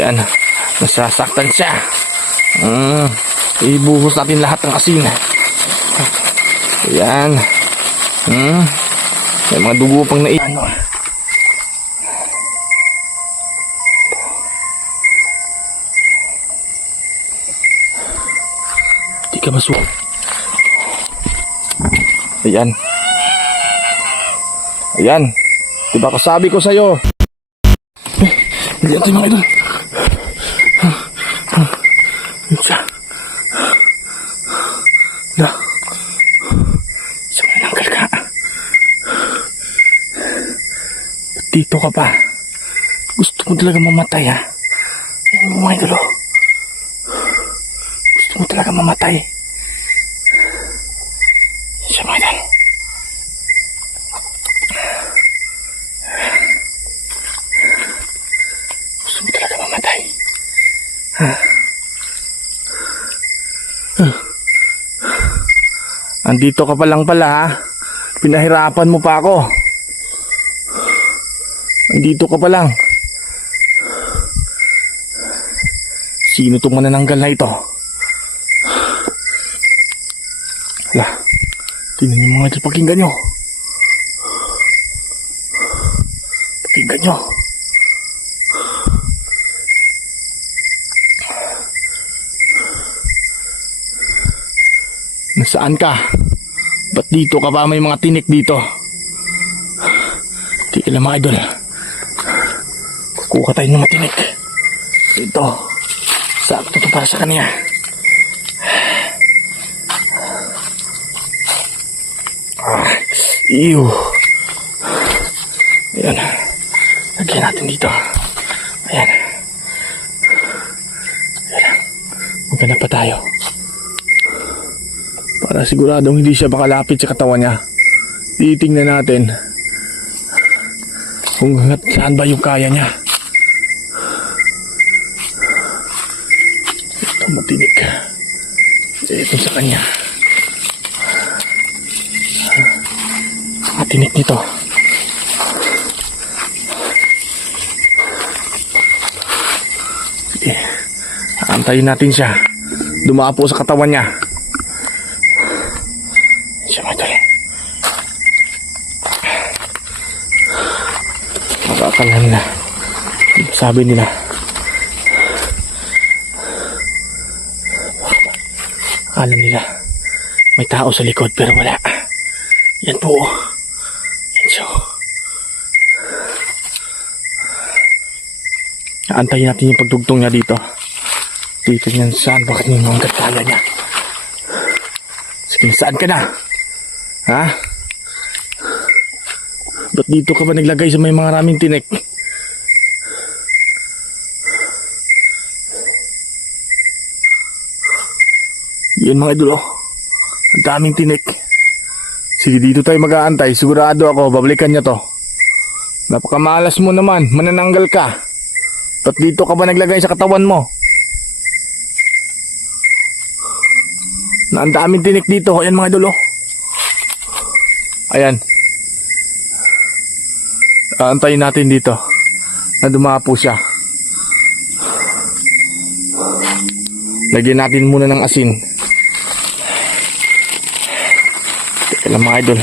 Ayan. Nasasaktan siya. Ibuhos natin lahat ng asin. Ayan. May mga dugo pang naiwan. Di ka masuko. Ayan. Ayan. Diba kasabi ko sa'yo? Hindi natin mga idol. Yun siya. Sa mananggal ka. Dito ka pa. Gusto mo talaga mamatay, ha? Ayun mo mga idol, oh. Gusto mo talaga mamatay. Siya mga idol. Gusto mo talaga mamatay. Andito ka pa lang pala, ha? Pinahirapan mo pa ako. Andito ka pa lang. Sino itong manananggal na ito? Hala, tingnan niyo mga idol, pakinggan nyo. Pakinggan nyo. Nasaan ka? Ba't dito ka pa? May mga tinik dito. Tigil lang mga idol. Kukuha tayo ng mga tinik. Ito. Sakto to para sa kanya. Ew. Ayan. Lagyan natin dito. Ayan. Ayan. Maghanap pa tayo. Para siguradong hindi siya makalapit sa katawan niya. Titingnan natin kung saan ba yung kaya niya. Ito matinik. Ito sa kanya. Matinik nito. Sige. Aantayin natin siya. Dumapo sa katawan niya. Siya matali. Makakalan na. Sabi nila. Alam nila. May tao sa likod pero wala. Yan po. Yan siya. Aantayin natin yung pagtugtong niya dito. Titignan saan. Bakit yung mga kaya niya. Sige, saan ka na? Ha? Ba't dito ka ba naglagay sa may mga raming tinik? Yun mga idol, oh. Ang daming tinik. Sige, dito tayo mag-aantay. Sigurado ako, babalikan niya to. Napakamalas mo naman. Manananggal ka. Ba't dito ka ba naglagay sa katawan mo? Na ang daming tinik dito. Ayan mga idol, oh. Ayan. Aantayin natin dito na dumapo siya. Lagyan natin muna ng asin. Teka lang mga idol.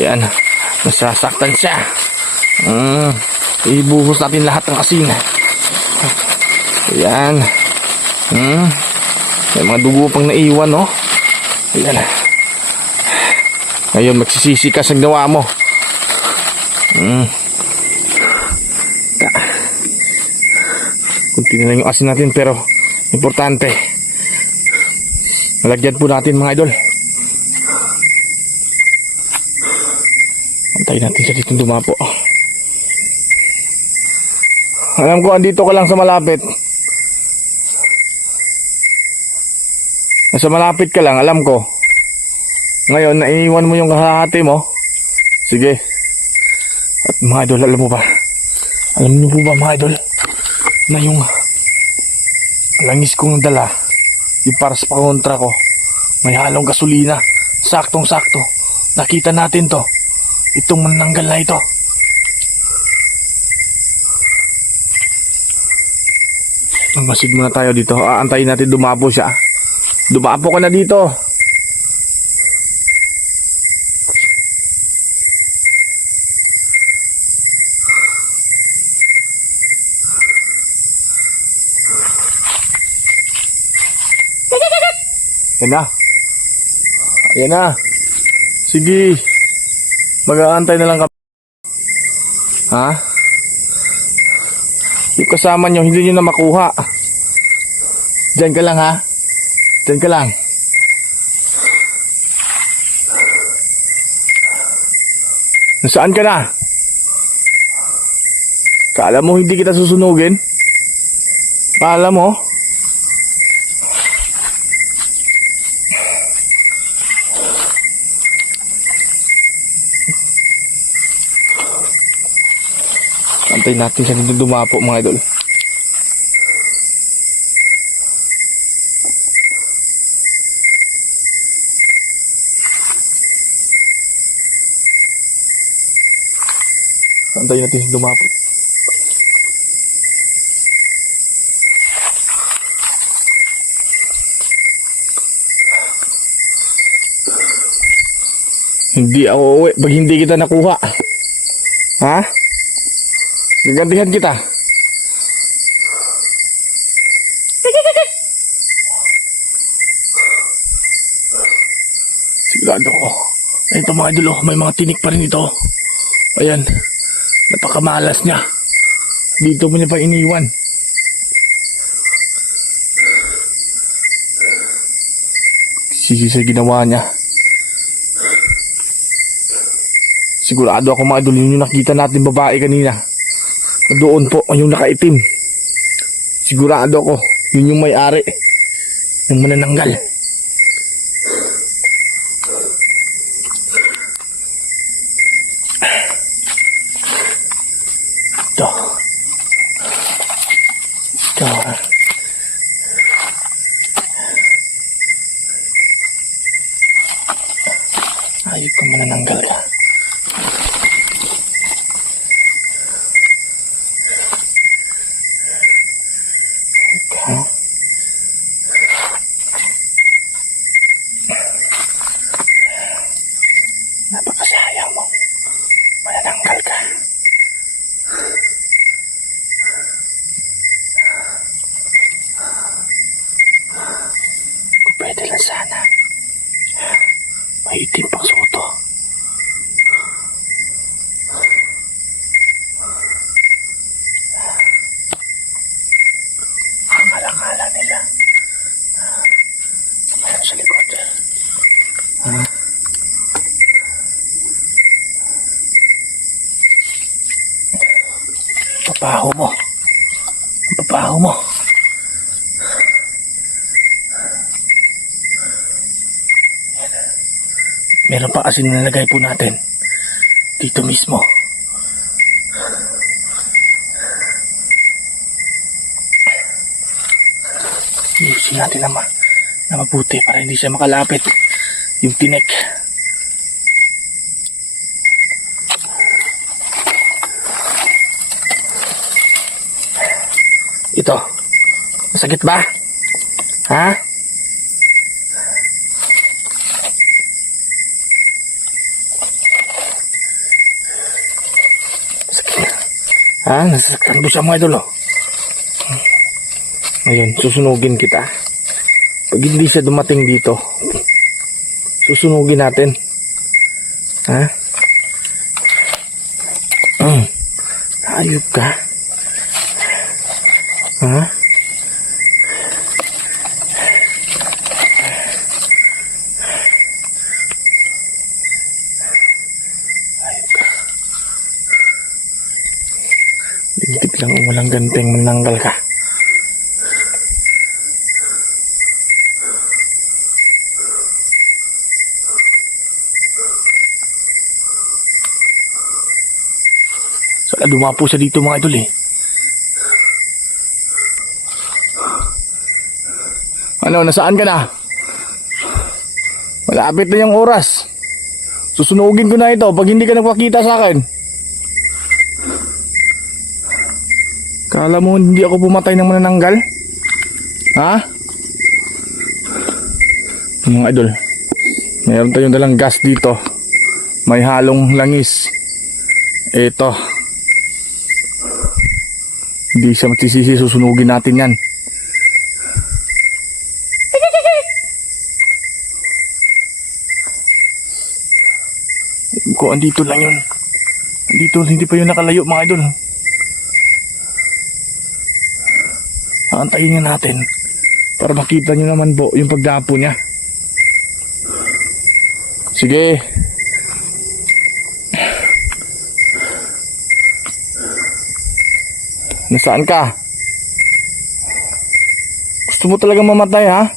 Ayan. Nasasaktan siya. Ibuhos natin lahat ng asin. Ayan. May mga dugo pang naiwan, no? Ayan. Ngayon, magsisisi ka sa gawa mo. Kunti na lang yung asin natin, pero importante. Nalagyan po natin mga idol. Antayin natin siya dito dumapo. Alam ko, andito ka lang sa malapit. Nasa malapit ka lang, alam ko. Ngayon, naiiwan mo yung kahahati mo. Sige. At mga idol, alam mo ba? Alam niyo po ba mga idol? Na yung langis kong dala, Yung para sa pangontra ko. May halong gasolina. Saktong-sakto. Nakita natin to. Itong manananggal na ito. Masid muna tayo dito. Aantayin natin dumapo siya. Dumapo ka na dito. Yan na. Ayan na. Sige. Mag-aantay na lang ka. Ha? Yung kasama nyo, hindi nyo na makuha. Diyan ka lang, ha? Diyan ka lang. Nasaan ka na? Kala mo hindi kita susunugin? Kala mo? Antayin natin siya dito dumapo, mga idol. Antayin natin siya dumapo. Hindi ako uwi pag hindi kita nakuha. Ha? Gagantihan kita. Sigurado ko. Ito mga idol, may mga tinik pa rin ito. Ayan. Napakamalas niya. Dito mo niya pa iniwan. Sige sa ginawa niya. Sigurado ako mga idol, yun yung nakita natin babae kanina. Doon po, yung nakaitim. Sigurado ako, yun yung may-ari ng manananggal. Ito. Ito. Ayop ka, manananggal ka. Napakasayang mo. Manananggal ka. Kung pwede lang sana, may itim pang soto. Akala-kala nila mayroon sa likod. Papaho mo. Papaho mo. Meron pa kasi nilalagay po natin dito mismo. Iusin natin na mabuti para hindi siya makalapit yung tinik. Ito. Masakit ba? Ha? Masakit. Ha? Nasasaktan ko siya mga idol, oh. Ayun, susunugin kita. Pag hindi siya dumating dito, susunugin natin. Ha? Ayop ka. Ha? Ayop ka. Lintik lang, walang ganteng, mananggal ka. Dumapo siya dito mga idol eh. Ano, nasaan ka na? Malapit na yung oras. Susunugin ko na ito pag hindi ka nagpakita sa akin. Kala mo hindi ako pumatay ng manananggal? Ha? Mga idol, mayroon tayong dalang gas dito. May halong langis. Ito. Hindi siya matisisi, susunugin natin yan. Ko, andito lang yun. Andito, hindi pa yun nakalayo mga idol. Aantayin nga natin para makita nyo naman po yung pagdapo niya. Sige. Nasaan ka? Gusto mo talagang mamatay, ha?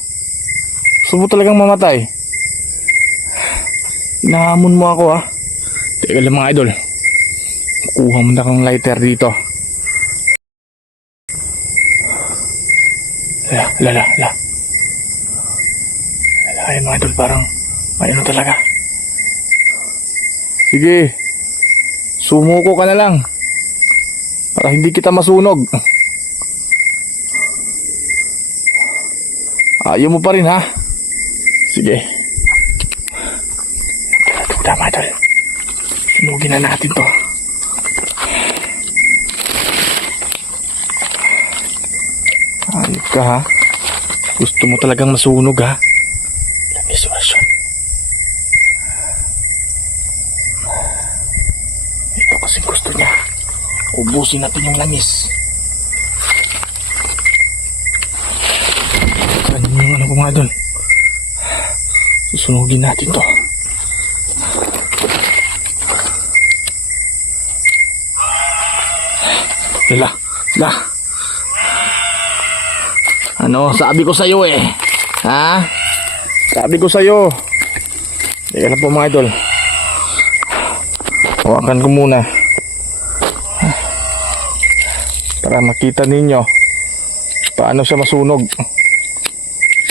Gusto mo talagang mamatay? Inahamon mo ako, ha? Teka lang mga idol. Kuha mo na kang lighter dito. Lala. Ayun mga idol, parang may ano talaga. Sige. Sumuko ka na lang. Para hindi kita masunog. Ayaw mo pa rin, ha? Sige. Tama, idol. Sunugin na natin to. Ayop ka, ha? Gusto mo talagang masunog, ha? Lamiswasyon. Ito kasing gusto niya. Ubusin natin yung langis. Ganyan yung ano ko mga idol. Susunugin natin to. Lala. Ano, sabi ko sa'yo eh. Ha? Sabi ko sa'yo. Teka lang po mga idol. Hawakan ko muna. Para makita ninyo paano siya masunog.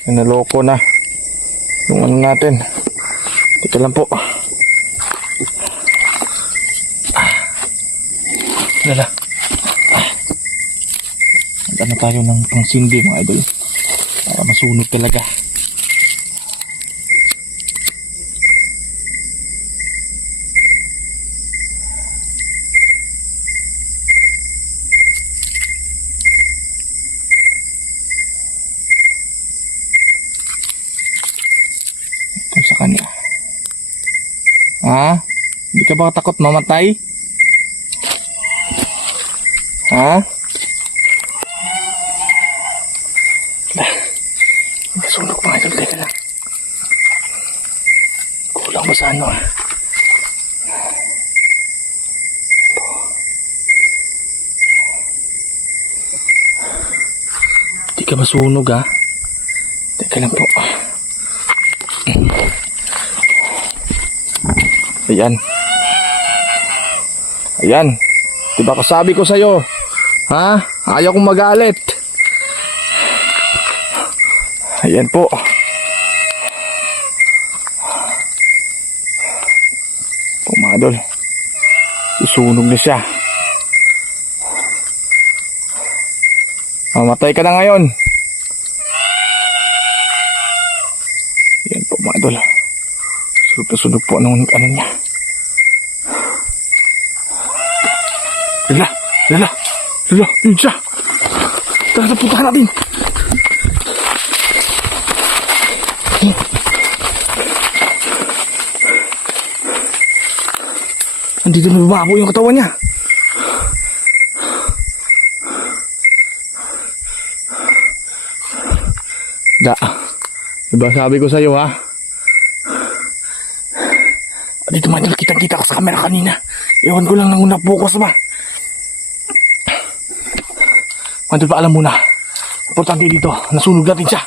Naloko na yung ano natin. Teka lang po. Lala. Ano tayo ng pangsindi mga idol para masunog talaga. Ito sa kanya. Ha? Hindi ka ba takot mamatay? Ha? Nasunog mga idol, teka lang. Kulang ba sa ano? Hindi ka masunog, ha? Teka lang po. Ayan. Diba kasabi ko sa'yo? Ha? Ayaw kong magalit. Ayan po. Pumadol. Isunog na siya. Mamatay ka na ngayon. Ayan po mga idol. Sunog na sunog po anong ano niya. Lala. Yun siya. Tara, puntahan natin. Andito na bumabo yung katawan niya. Diba sabi ko sa'yo, ha? Dito man, kitang-kita ka sa camera kanina. Ewan ko lang nang napokus ba. Mandol pa alam muna. Importante dito, nasunog natin siya.